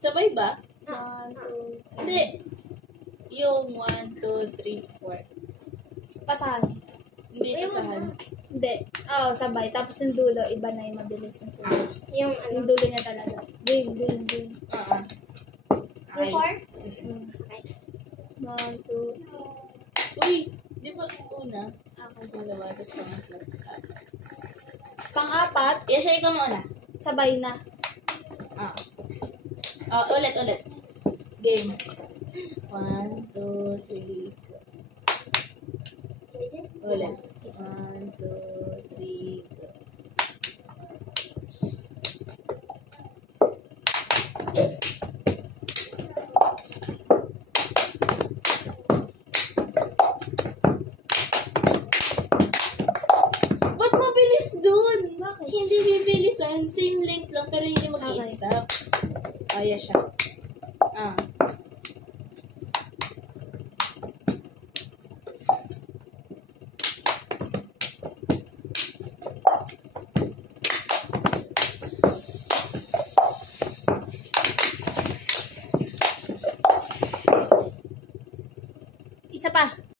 Sabay ba? 1, 2, Hindi. Yung 1, 2, 3, 4. pasahan. Hindi pasahan. Hindi. Oo, sabay. Tapos yung dulo, iba na yung mabilis ng dulo. Yung Yung dulo niya talaga. Game. Oo. Yung 4? Mm. 1, 2, Uy, di ba una? ako. Dalawa, tapos pangatlo, tapos apat. Pang-apat, Yes, siya ikaw muna. sabay na. Ah. Ulit. Game. 1, 2, 3, 4. Ulit. 1, 2, 3, 4. Ba't mabilis dun? Bakit? Hindi bibilisan. Same length lang, pero hindi mag-i-stop. Yes siya. Isa pa.